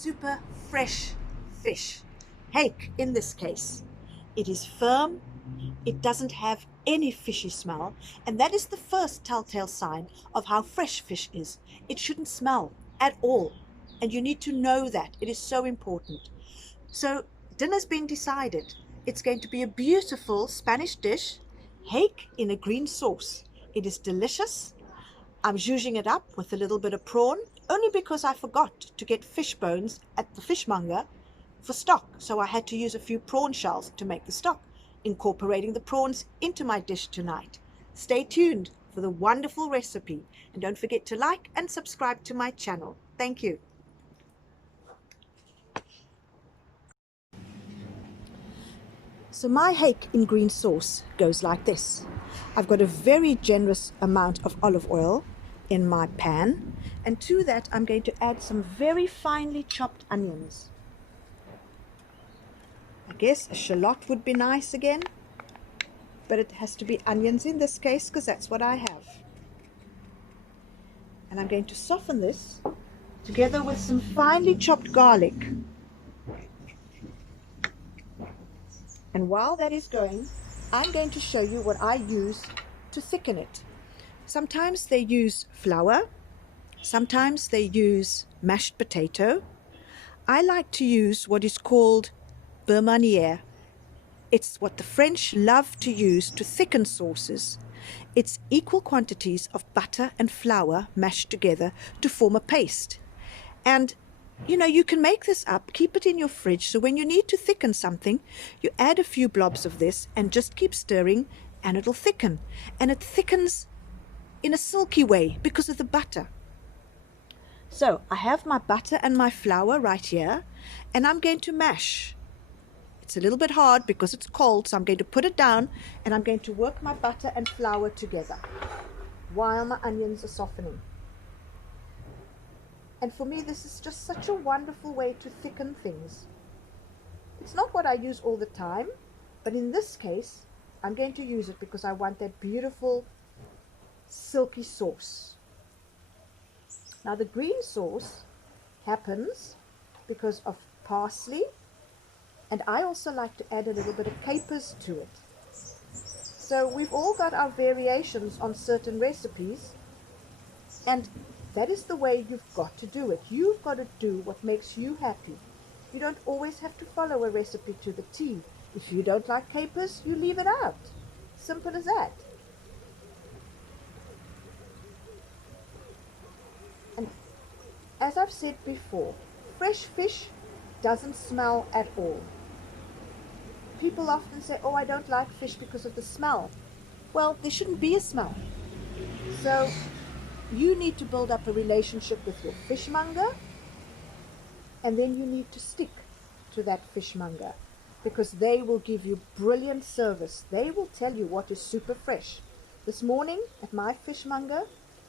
super fresh fish. Hake in this case. It is firm, it doesn't have any fishy smell, and that is the first telltale sign of how fresh fish is. It shouldn't smell at all, and you need to know that. It is so important. So dinner's been decided. It's going to be a beautiful Spanish dish, hake in a green sauce. It is delicious. I'm zhuzhing it up with a little bit of prawn, only because I forgot to get fish bones at the fishmonger for stock, so I had to use a few prawn shells to make the stock, incorporating the prawns into my dish tonight. Stay tuned for the wonderful recipe, and don't forget to like and subscribe to my channel. Thank you. So my hake in green sauce goes like this. I've got a very generous amount of olive oil in my pan, and to that I'm going to add some very finely chopped onions. I guess a shallot would be nice again, but it has to be onions in this case because that's what I have. And I'm going to soften this together with some finely chopped garlic. And while that is going, I'm going to show you what I use to thicken it. Sometimes they use flour, sometimes they use mashed potato. I like to use what is called Beurre. It's what the French love to use to thicken sauces. It's equal quantities of butter and flour mashed together to form a paste. And you know, you can make this up, keep it in your fridge, so when you need to thicken something, you add a few blobs of this and just keep stirring and it'll thicken. And it thickens in a silky way because of the butter. So I have my butter and my flour right here, and I'm going to mash. It's a little bit hard because it's cold, so I'm going to put it down and I'm going to work my butter and flour together while my onions are softening. And for me, this is just such a wonderful way to thicken things. It's not what I use all the time, but in this case, I'm going to use it because I want that beautiful silky sauce. Now the green sauce happens because of parsley, and I also like to add a little bit of capers to it. So we've all got our variations on certain recipes, and that is the way you've got to do it. You've got to do what makes you happy. You don't always have to follow a recipe to the T. If you don't like capers, you leave it out. Simple as that. And as I've said before, fresh fish doesn't smell at all. People often say, oh, I don't like fish because of the smell. Well, there shouldn't be a smell. So you need to build up a relationship with your fishmonger, and then you need to stick to that fishmonger because they will give you brilliant service. They will tell you what is super fresh. This morning at my fishmonger,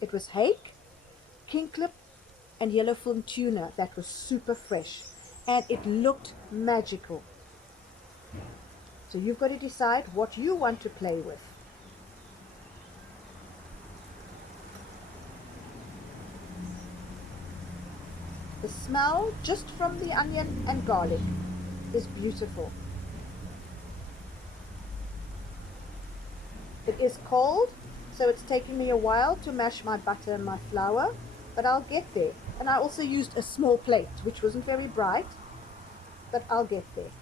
it was hake, kingklip, and yellowfin tuna that was super fresh, and it looked magical. So you've got to decide what you want to play with. The smell just from the onion and garlic is beautiful. It is cold, so it's taking me a while to mash my butter and my flour, but I'll get there. And I also used a small plate, which wasn't very bright, but I'll get there.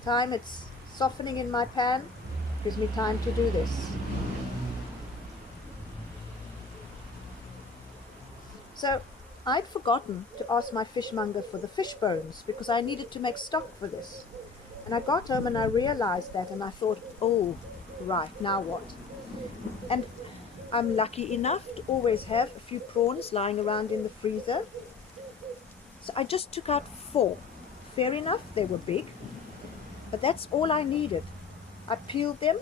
The time it's softening in my pan gives me time to do this. So I'd forgotten to ask my fishmonger for the fish bones because I needed to make stock for this. And I got home and I realized that, and I thought, oh, right, now what? And I'm lucky enough to always have a few prawns lying around in the freezer. So I just took out 4. Fair enough, they were big, but that's all I needed. I peeled them,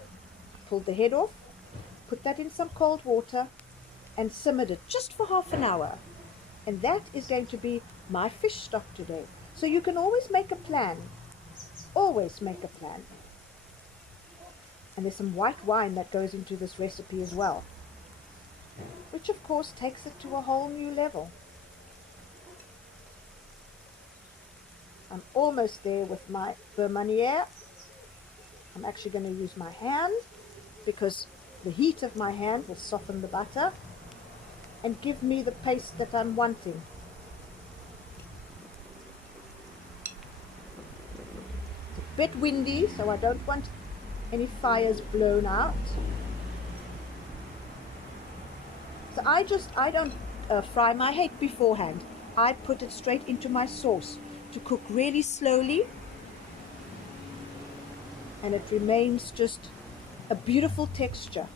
pulled the head off, put that in some cold water, and simmered it just for half an hour. And that is going to be my fish stock today. So you can always make a plan. Always make a plan. And there's some white wine that goes into this recipe as well, which of course takes it to a whole new level. I'm almost there with my beurre manière. I'm actually going to use my hand because the heat of my hand will soften the butter and give me the paste that I'm wanting. It's a bit windy, so I don't want any fires blown out. So I don't fry my hake beforehand. I put it straight into my sauce to cook really slowly, and it remains just a beautiful texture.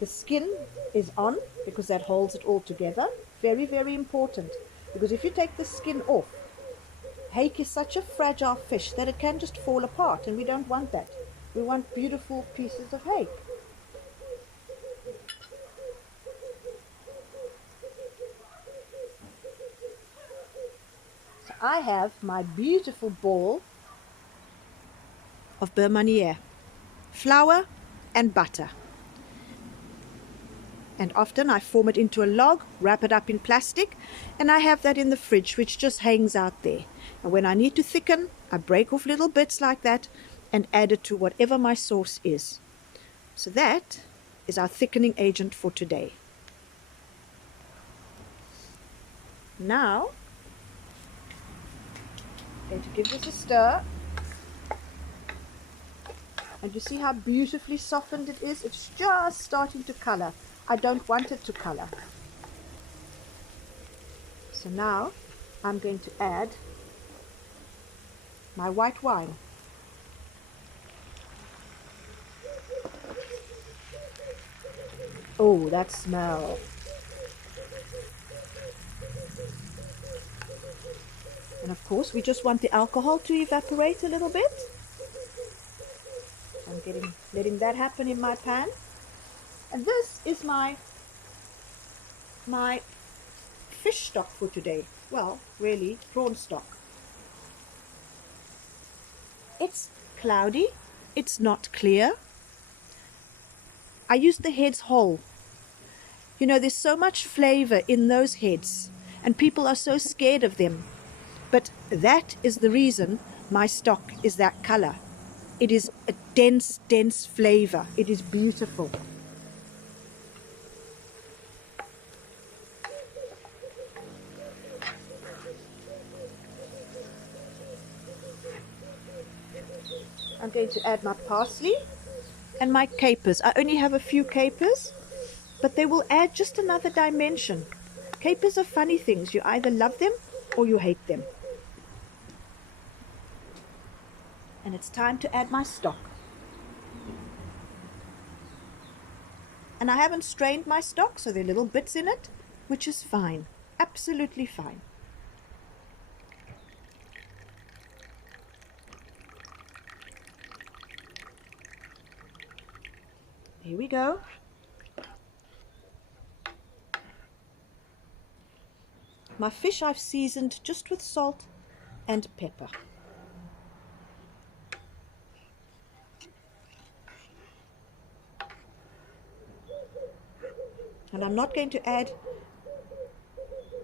The skin is on because that holds it all together. Very, very important, because if you take the skin off, hake is such a fragile fish that it can just fall apart, and we don't want that. We want beautiful pieces of hake. So I have my beautiful ball of beurre manière, flour and butter. And often I form it into a log, wrap it up in plastic, and I have that in the fridge, which just hangs out there. And when I need to thicken, I break off little bits like that and add it to whatever my sauce is. So that is our thickening agent for today. Now, I'm going to give this a stir. And you see how beautifully softened it is? It's just starting to color. I don't want it to color. So now I'm going to add my white wine. Oh, that smell. And of course, we just want the alcohol to evaporate a little bit. I'm letting that happen in my pan. And this is my fish stock for today. Well, really, prawn stock. It's cloudy. It's not clear. I used the heads whole. You know, there's so much flavor in those heads, and people are so scared of them. But that is the reason my stock is that color. It is a dense, dense flavor. It is beautiful. I'm going to add my parsley and my capers. I only have a few capers, but they will add just another dimension. Capers are funny things. You either love them or you hate them. And it's time to add my stock. And I haven't strained my stock, so there are little bits in it, which is fine. Absolutely fine. Here we go. My fish I've seasoned just with salt and pepper. And I'm not going to add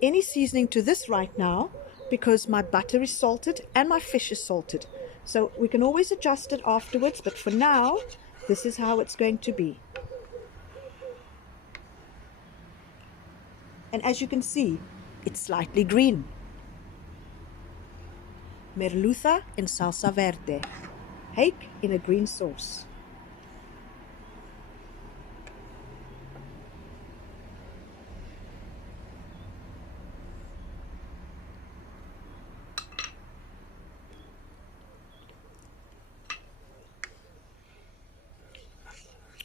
any seasoning to this right now because my butter is salted and my fish is salted. So we can always adjust it afterwards, but for now, this is how it's going to be. And as you can see, it's slightly green. Merluza in salsa verde. Hake in a green sauce.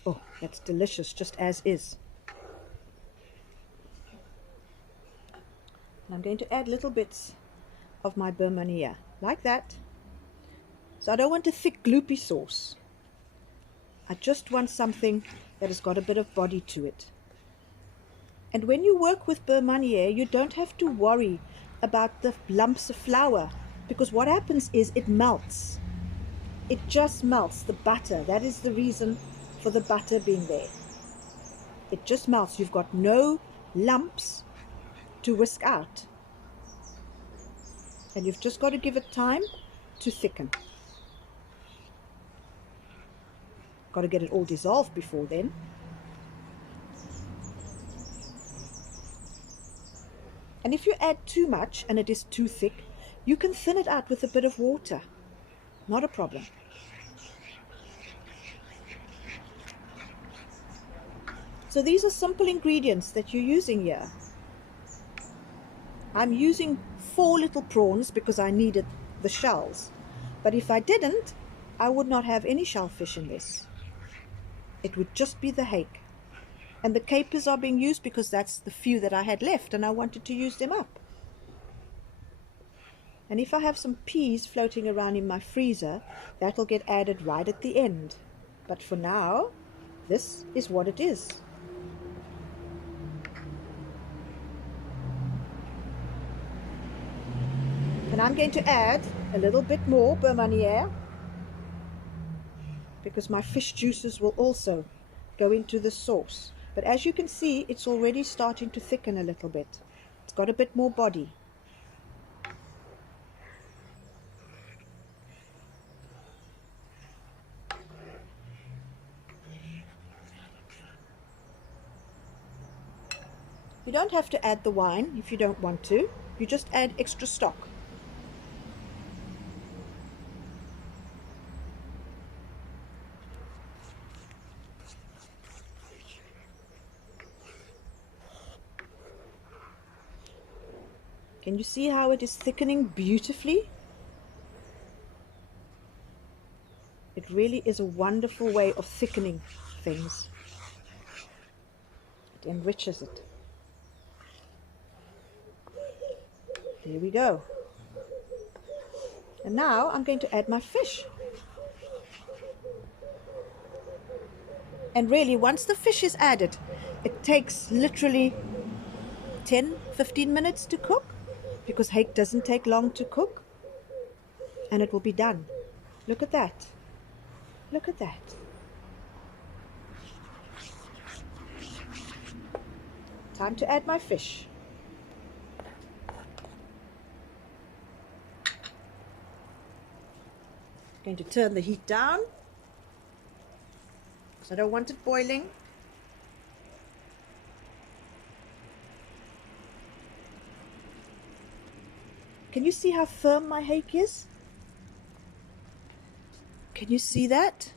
Oh, that's delicious, just as is. And I'm going to add little bits of my beurre manière, like that. So I don't want a thick, gloopy sauce. I just want something that has got a bit of body to it. And when you work with beurre manière, you don't have to worry about the lumps of flour, because what happens is it melts. It just melts, the butter. That is the reason for the butter being there. It just melts. You've got no lumps to whisk out. And you've just got to give it time to thicken. Got to get it all dissolved before then. And if you add too much and it is too thick, you can thin it out with a bit of water. Not a problem. So these are simple ingredients that you're using here. I'm using 4 little prawns because I needed the shells. But if I didn't, I would not have any shellfish in this. It would just be the hake. And the capers are being used because that's the few that I had left and I wanted to use them up. And if I have some peas floating around in my freezer, that will get added right at the end. But for now, this is what it is. And I'm going to add a little bit more beurre manie because my fish juices will also go into the sauce. But as you can see, it's already starting to thicken a little bit. It's got a bit more body. You don't have to add the wine if you don't want to. You just add extra stock. Can you see how it is thickening beautifully? It really is a wonderful way of thickening things. It enriches it. There we go. And now I'm going to add my fish. And really, once the fish is added, it takes literally 10-15 minutes to cook, because hake doesn't take long to cook, and it will be done. Look at that. Look at that. Time to add my fish. Going to turn the heat down because I don't want it boiling. Can you see how firm my hake is? Can you see that?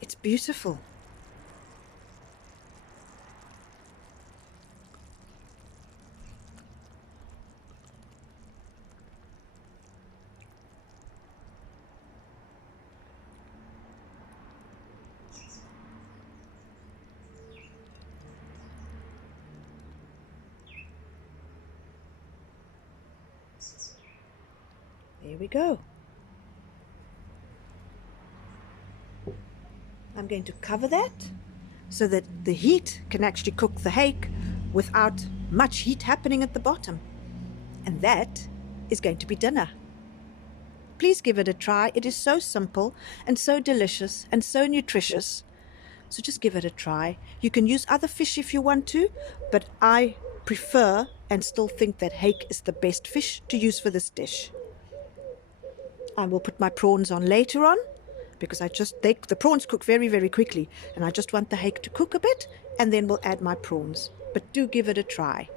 It's beautiful. There we go. I'm going to cover that so that the heat can actually cook the hake without much heat happening at the bottom. And that is going to be dinner. Please give it a try. It is so simple and so delicious and so nutritious. So just give it a try. You can use other fish if you want to, but I prefer and still think that hake is the best fish to use for this dish. I will put my prawns on later on because the prawns cook very, very quickly, and I just want the hake to cook a bit, and then we'll add my prawns. But do give it a try.